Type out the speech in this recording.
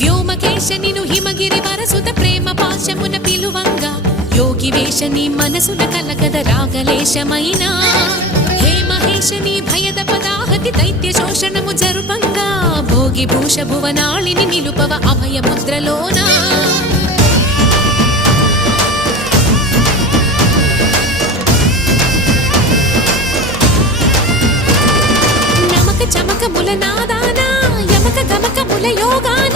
వ్యోమకేశ నిను హిమగిరి వరసుత ప్రేమ పాశమున పిలువంగా యోగి వేషని మనసున కలగద రాగలేశమైనా హే మహేశని భయద పదాహతి దైత్య శోషణము జరుపంగా భోగి భూష భువనాళిని నిలుపవ అభయ ముద్రలోనా నమక చమక ముల నాదానా యమక గమక ముల యోగా